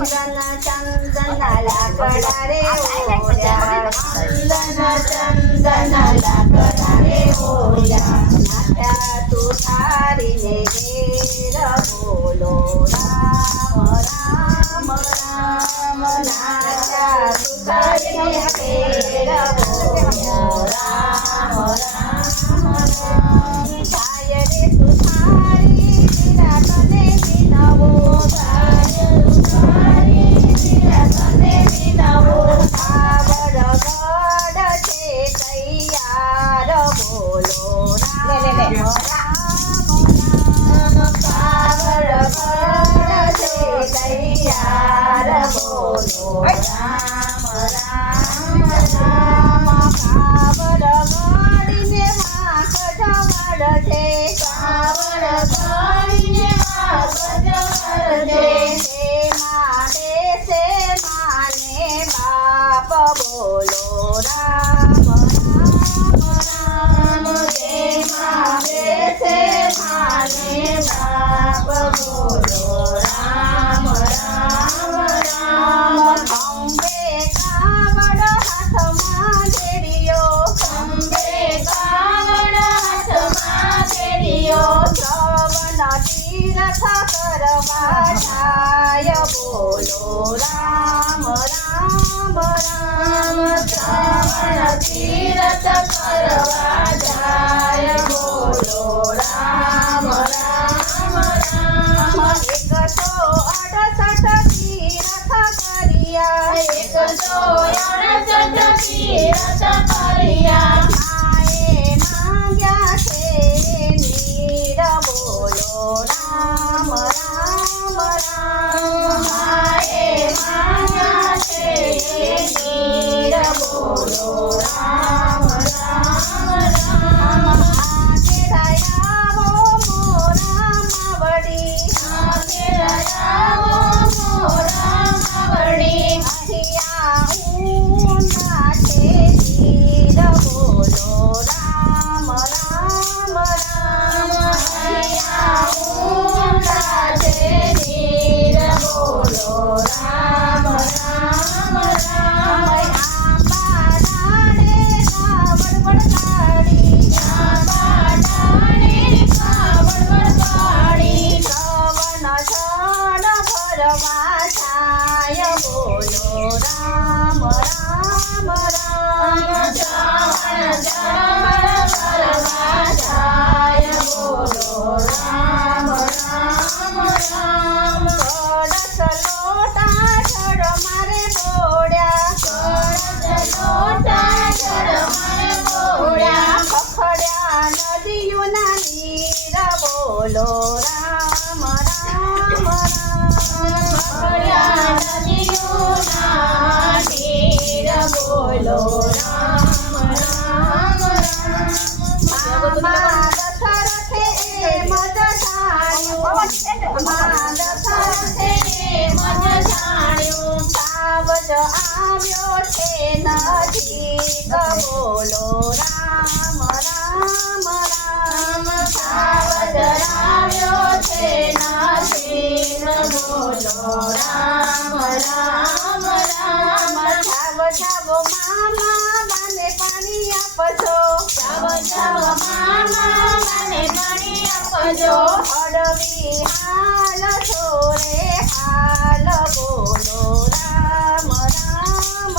ચંદન લાકડા રે ઓળ્યા ચંદન લાકડા રે ઓળ્યા નાખ્યા તુષારીને ઘેર બોલો રામ રામ રામ નાખ્યા તુષારીને ઘેર બોલો રામ રામ રામ જાય રે તુષારી વિરાટને વિનવો જાય તુષારી વિરાટને વિનવો કાવડ ગઢ છે તૈયાર બોલો રામ કાવડ ગઢ છે તૈયાર બોલો રામ રામ રામ કાવડ ગઢને વાંક જવડ છે કાવડ ગઢને વાંક જવડ છે માને છે માને બાપ બોલો રામ રામ રામ દેમાં બેસે માને બાપ બોલો રામ રામ રામ ખંભે કાવડ હાથમાં ઘેરિયો ખંભે કાવડ હાથમાં ઘેરિયો શ્રવણ તીર્થ કરવા જાય બોલો રામ રામ રામ શ્રવણ તીર્થ કરવા જાય બોલો રામ રામ રામ 168 તીર્થ કર્યા 168 તીર્થ કર્યા માએ માંગ્યા છે નીર બોલો રામ રામ રામ માએ માંગ્યા છે નીર બોલો રામ રામ રામ આગે દયાવો મોરા માવડી આગે દયાવો મોરા માવડી અહીંયા ઊંડા છે નીર બોલો રામ રામ રામ અહીંયા ઊંડા છે નીર બોલો રામ રામ રામ આંબા ડાળે કાવડ વળગાડી આંબા ડાળે કાવડ વળગાડી શ્રવણ જળ ભરવા જાય બોલો રામ રામ રામ શ્રવણ જળ ભરવા જાય બોલો રામ રામ રામ કળશ લોટા જળ મારે બોડ્યા કળશ લોટા જળ મારે બોડ્યા ખખડ્યા નદીઓના નીર બોલો રામ રામ રામ ખખડ્યા નદીઓના નીર બોલો રામ રામ રામ મામા દશરથે એમ જ જાણ્યું મામા દશરથે એમ જ જાણ્યું સાવજ આવ્યો છે નજીક બોલો રામ રામ રામ સાવજ આવ્યો છે નજીક બોલો રામ રામ રામ જાવ જાવ મામા બાને પાણી આપજો જાવ જાવ મામા બાને પાણી આપજો હળવી હાલ છોરે હાલ બોલો રામ રામ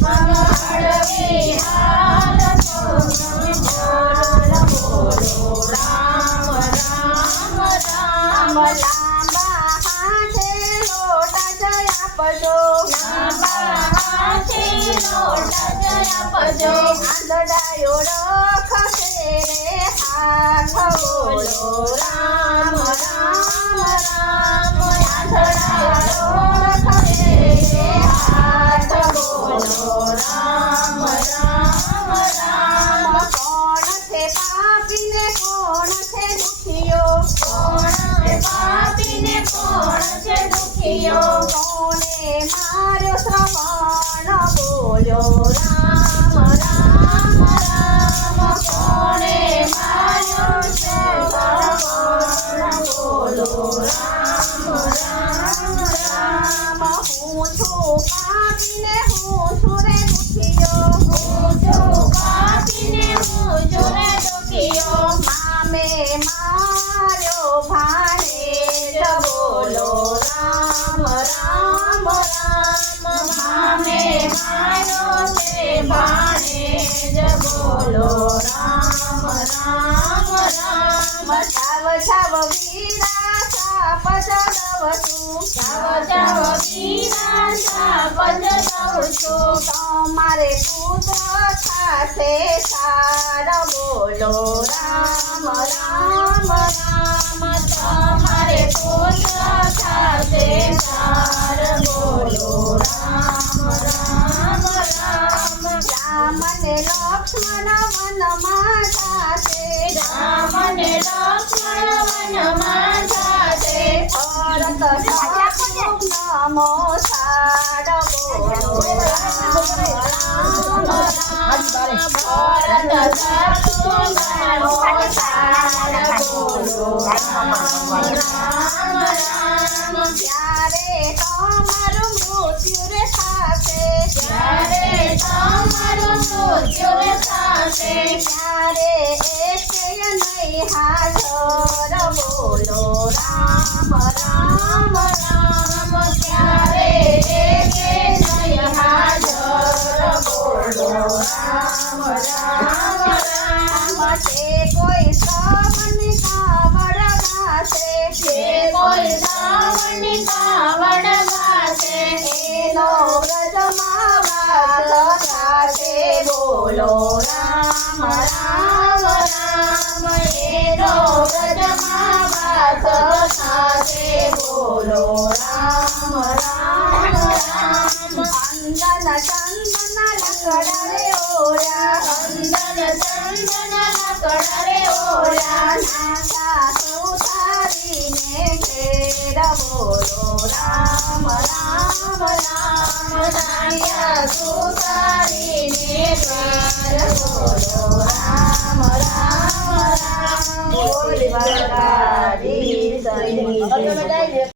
રામ હળવી હાલ છોરે હાલ બોલો રામ રામ રામ લાંબા હાથે લોટા જય આપજો લાંબા હાથે લોટા જય આપજો આંધળાયો રખશે રે હાથ બોલો રામ રામ રામ આંધળાયો રખશે રે હાથ બોલો રામ રામ રામ કોણ છે પાપીને કોણ છે દુખિયો કોણ છે પાપીને કોણ છે દુખિયો કોને માર્યો શ્રવણ બોલ્યો રામ રામ રામ કોને માર્યો શ્રવણ બોલો રામ રામ રામ છાવ છાવ વીરા સાપ ચડવશું છાવ છાવ વીરા સાપ ચડવશું તમારે પુત્ર થાશે સાર બોલો રામ રામ રામ તમારે પુત્ર થાશે સાર બોલો રામ રામ રામ રામ ને લક્ષ્મણ વનમાં જાશે રામ ને લક્ષ્મણ વનમાં જાશે ભરત નમો સાર બોલો રામ રામ રામ ભરત નમો સાર બોલો રામ રામ રામ ત્યારે તમારું મૃત્યુ રે થાશે ત્યારે તમારું મૃત્યુ રે થાશે ત્યારે એકે નહીં હાજર બોલો રામ રામ રામ ત્યારે એકે નહીં હાજર બોલો રામ રામ રામ છે કોઈ શ્રવણ કાવડ ગાશે છે કોઈ શ્રવણ કાવડ ગાશે એનો વ્રજમાં વાસ થાશે બોલો રામ રામ રામ એનો વ્રજમાં વાસ થાશે બોલો રામ રામ રામ અંદન ચંદન લકડ રે ઓળ્યા અંદન ચંદન લકડ રે ઓળ્યા નાસા સુતારીને ઘેર બોલો રામ રામ રામ નાયા સુતારીને ઘેર બોલો રામ રામ રામ બોલ વરદારી સની